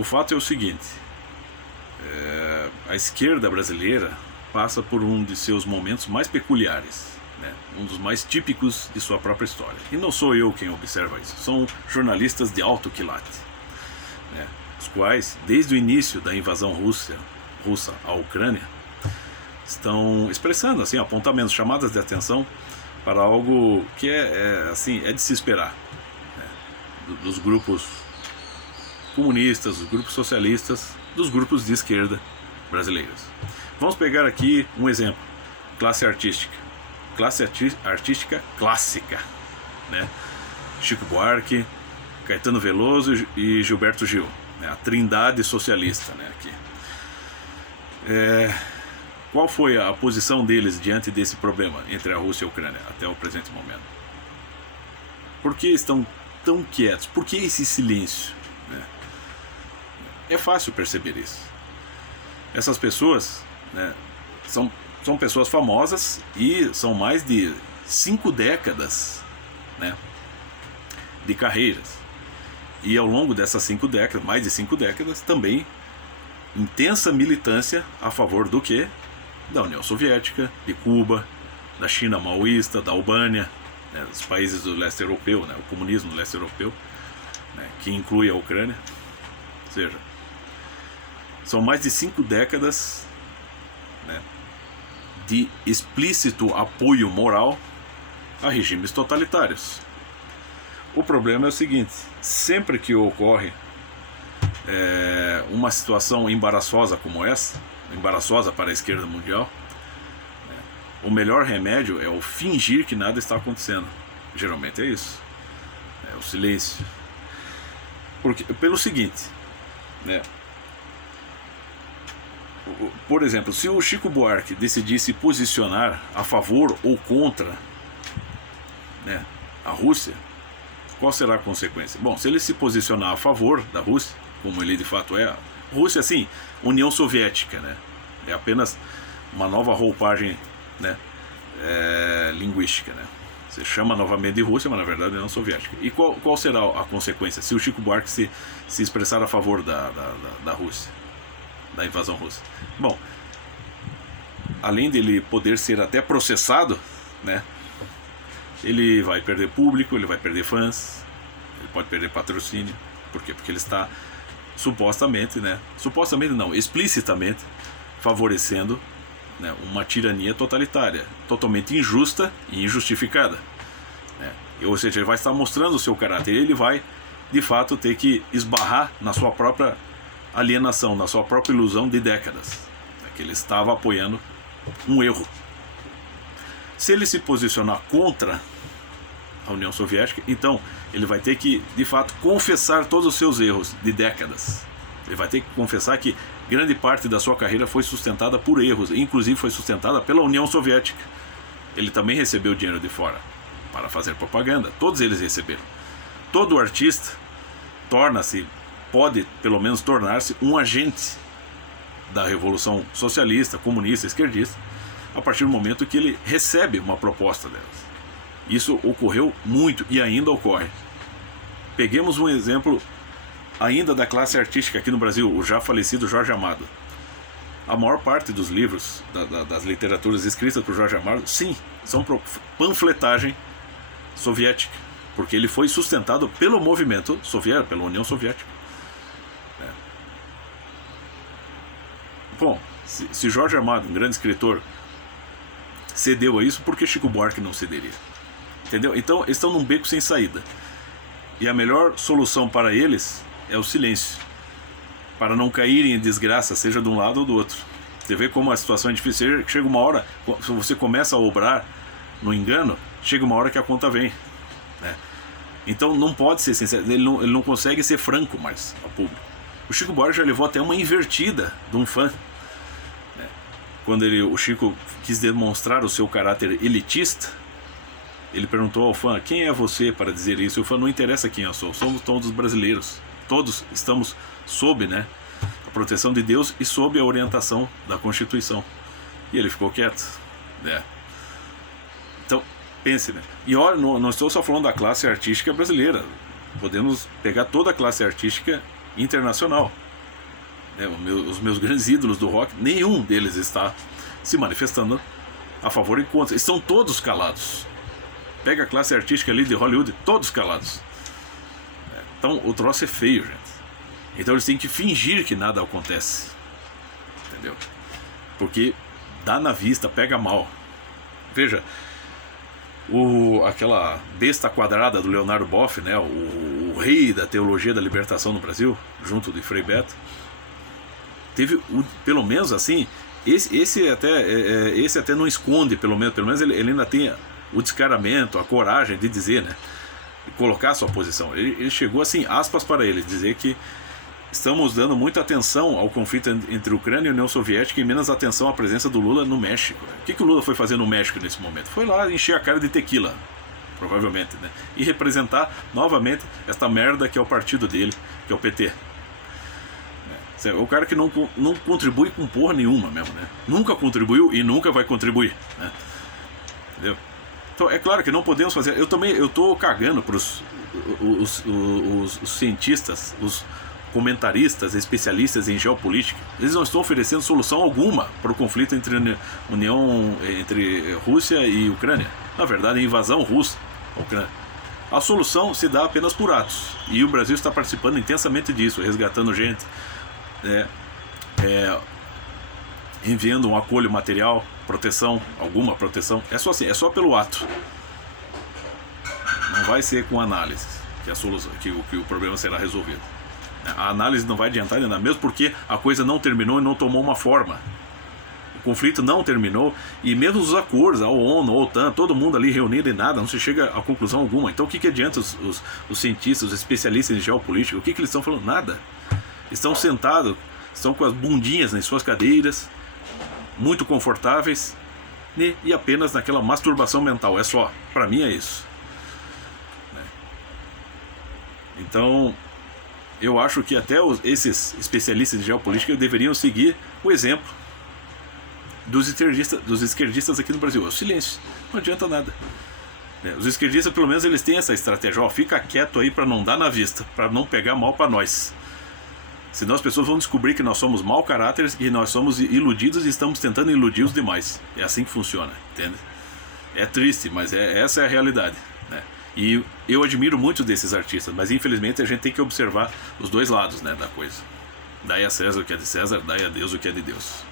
O fato é o seguinte, a esquerda brasileira passa por um de seus momentos mais peculiares, né? Um dos mais típicos de sua própria história. E não sou eu quem observa isso, são jornalistas de alto quilate, né? Os quais, desde o início da invasão russa à Ucrânia, estão expressando assim, apontamentos, chamadas de atenção para algo que é de se esperar, né? Dos grupos comunistas, dos grupos socialistas, dos grupos de esquerda brasileiros. Vamos pegar aqui um exemplo: classe artística clássica, né? Chico Buarque, Caetano Veloso e Gilberto Gil, né? A trindade socialista, né? Aqui. Qual foi a posição deles diante desse problema entre a Rússia e a Ucrânia até o presente momento? Por que estão tão quietos? Por que esse silêncio, né? É fácil perceber isso. Essas pessoas, né, são pessoas famosas e são mais de 5 décadas, né, de carreiras. E ao longo dessas 5 décadas, mais de 5 décadas, também intensa militância a favor do quê? Da União Soviética, de Cuba, da China maoísta, da Albânia, né, dos países do leste europeu, né, o comunismo do leste europeu, né, que inclui a Ucrânia. Ou seja, são mais de 5 décadas, né, de explícito apoio moral a regimes totalitários. O problema é o seguinte: sempre que ocorre uma situação embaraçosa como essa, embaraçosa para a esquerda mundial, né, o melhor remédio é o fingir que nada está acontecendo. Geralmente é isso, é o silêncio. Pelo seguinte, né, por exemplo, se o Chico Buarque decidisse posicionar a favor ou contra, né, a Rússia, qual será a consequência? Bom, se ele se posicionar a favor da Rússia, como ele de fato é, Rússia, assim, União Soviética, né, é apenas uma nova roupagem, né, linguística, né? Você chama novamente de Rússia, mas na verdade é União Soviética. E qual será a consequência se o Chico Buarque se expressar a favor da Rússia, da invasão russa? Bom, além dele poder ser até processado, né, ele vai perder público, ele vai perder fãs, ele pode perder patrocínio. Por quê? Porque ele está supostamente não, explicitamente favorecendo, né, uma tirania totalitária, totalmente injusta e injustificada, né? Ou seja, ele vai estar mostrando o seu caráter, ele vai de fato ter que esbarrar na sua própria alienação, na sua própria ilusão de décadas, né, que ele estava apoiando um erro. Se ele se posicionar contra a União Soviética, então ele vai ter que, de fato, confessar todos os seus erros de décadas. Ele vai ter que confessar que grande parte da sua carreira foi sustentada por erros, inclusive foi sustentada pela União Soviética. Ele também recebeu dinheiro de fora para fazer propaganda, todos eles receberam. Todo artista pode pelo menos tornar-se um agente da Revolução Socialista, Comunista, Esquerdista, a partir do momento que ele recebe uma proposta delas. Isso ocorreu muito e ainda ocorre. Peguemos um exemplo ainda da classe artística aqui no Brasil, o já falecido Jorge Amado. A maior parte dos livros, das literaturas escritas por Jorge Amado, sim, são panfletagem soviética, porque ele foi sustentado pelo movimento soviético, pela União Soviética. Bom, se Jorge Amado, um grande escritor, cedeu a isso, por que Chico Buarque não cederia? Entendeu? Então, eles estão num beco sem saída. E a melhor solução para eles é o silêncio, para não caírem em desgraça, seja de um lado ou do outro. Você vê como a situação é difícil. Chega uma hora, se você começa a obrar no engano, chega uma hora que a conta vem, né? Então não pode ser sincero, ele não consegue ser franco mais ao público. O Chico Buarque já levou até uma invertida de um fã, né? Quando o Chico quis demonstrar o seu caráter elitista, ele perguntou ao fã: quem é você para dizer isso? E o fã: não interessa quem eu sou, somos todos brasileiros, todos estamos sob, né, a proteção de Deus e sob a orientação da Constituição. E ele ficou quieto, né? Então, pense, né? E olha, não estou só falando da classe artística brasileira, podemos pegar toda a classe artística internacional, né, os meus grandes ídolos do rock, nenhum deles está se manifestando a favor e contra. Estão todos calados. Pega a classe artística ali de Hollywood, todos calados. Então o troço é feio, gente. Então eles têm que fingir que nada acontece. Entendeu? Porque dá na vista, pega mal. Veja, aquela besta quadrada do Leonardo Boff, né, o rei da teologia da libertação no Brasil, junto de Frei Beto, teve, pelo menos assim, esse até não esconde, pelo menos ele ainda tem o descaramento, a coragem de dizer, né, de colocar a sua posição. Ele chegou assim, aspas para ele, dizer que estamos dando muita atenção ao conflito entre Ucrânia e União Soviética e menos atenção à presença do Lula no México. O que o Lula foi fazer no México nesse momento? Foi lá encher a cara de tequila, provavelmente, né? E representar novamente esta merda que é o partido dele, que é o PT. É o cara que não contribui com porra nenhuma mesmo, né? Nunca contribuiu e nunca vai contribuir, né? Entendeu? Então é claro que não podemos fazer. Eu tô cagando para os cientistas, os comentaristas, especialistas em geopolítica. Eles não estão oferecendo solução alguma para o conflito entre Rússia e Ucrânia. Na verdade, a invasão russa à Ucrânia. A solução se dá apenas por atos. E o Brasil está participando intensamente disso, resgatando gente, enviando um acolho material, proteção, alguma proteção. É só assim, é só pelo ato. Não vai ser com análise que a solução, que o problema será resolvido. A análise não vai adiantar nada, mesmo porque a coisa não terminou e não tomou uma forma. O conflito não terminou e mesmo os acordos, a ONU, a OTAN, todo mundo ali reunido e nada, não se chega a conclusão alguma. Então o que adianta os cientistas, os especialistas em geopolítica? O que eles estão falando? Nada. Estão sentados, estão com as bundinhas nas suas cadeiras, muito confortáveis, né? E apenas naquela masturbação mental. É só, para mim é isso. Então eu acho que até esses especialistas em geopolítica deveriam seguir o exemplo dos esquerdistas aqui no Brasil. É o silêncio, não adianta nada. Os esquerdistas, pelo menos, eles têm essa estratégia. Fica quieto aí para não dar na vista, para não pegar mal para nós. Senão as pessoas vão descobrir que nós somos mau caráter e nós somos iludidos e estamos tentando iludir os demais. É assim que funciona, entende? É triste, mas essa é a realidade, né? E eu admiro muito desses artistas, mas infelizmente a gente tem que observar os dois lados, né, da coisa. Dai a César o que é de César, dai a Deus o que é de Deus.